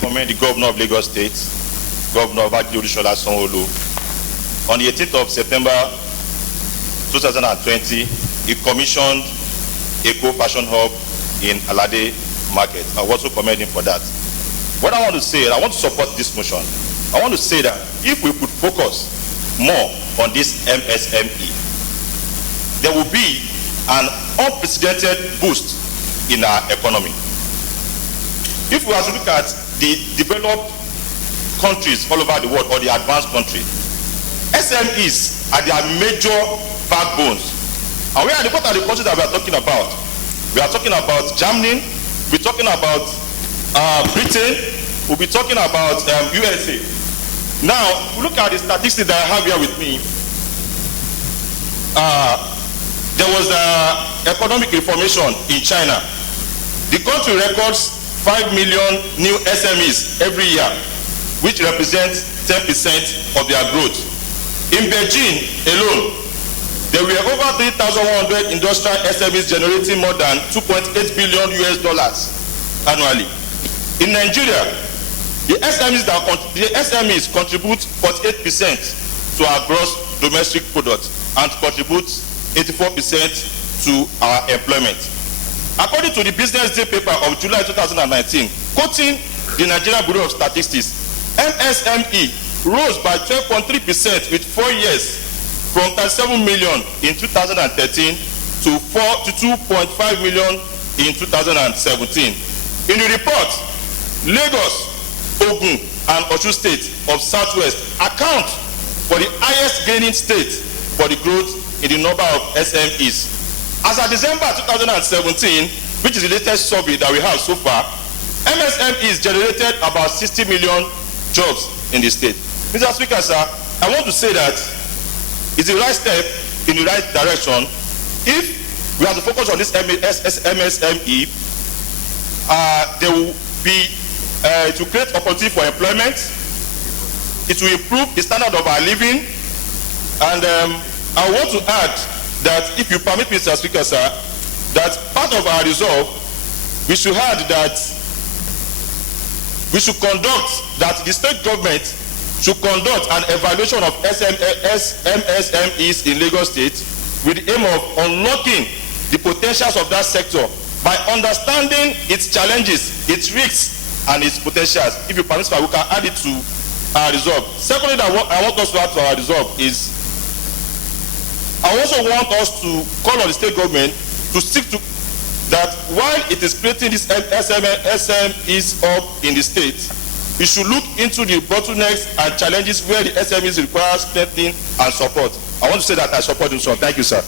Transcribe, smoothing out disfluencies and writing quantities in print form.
commend the Governor of Lagos State, Governor Babajide Olushola Sanwo-Olu. On the 18th of September 2020, he commissioned a co-fashion hub in Alade Market. I also commend him for that. What I want to say, I want to support this motion. I want to say that if we could focus more on this MSME, there will be an unprecedented boost in our economy. If we are to look at the developed countries all over the world or the advanced countries, SMEs are their major backbones. And what are the countries that we are talking about? We are talking about Germany, we're talking about Britain, we'll be talking about USA. Now, look at the statistics that I have here with me. There was economic information in China. The country records 5 million new SMEs every year, which represents 10% of their growth. In Beijing alone, there were over 3,100 industrial SMEs generating more than $2.8 billion annually. In Nigeria, the SMEs contribute 48% to our gross domestic product and contribute 84% to our employment. According to the Business Day paper of July 2019, quoting the Nigerian Bureau of Statistics, MSME rose by 12.3% with 4 years, from 37 million in 2013 to 2.5 million in 2017. In the report, Lagos, Ogun, and Osun State of Southwest account for the highest gaining state for the growth in the number of SMEs. As of December 2017, which is the latest survey that we have so far, MSMEs generated about 60 million jobs in the state. Mr. Speaker, sir, I want to say that it's the right step in the right direction. If we have to focus on this MSME, there will be to create opportunity for employment. It will improve the standard of our living. And I want to add that, if you permit me, Mr. Speaker, sir, that part of our resolve, we should add that we should conduct, that the state government should conduct an evaluation of MSMEs in Lagos State with the aim of unlocking the potentials of that sector by understanding its challenges, its risks, and its potentials. If you permit, we can add it to our resolve. Secondly, I want us to add to our resolve is, I also want us to call on the state government to stick to that while it is creating this SMEs up in the state, we should look into the bottlenecks and challenges where the SMEs require strengthening and support. I want to say that I support this one. Thank you, sir.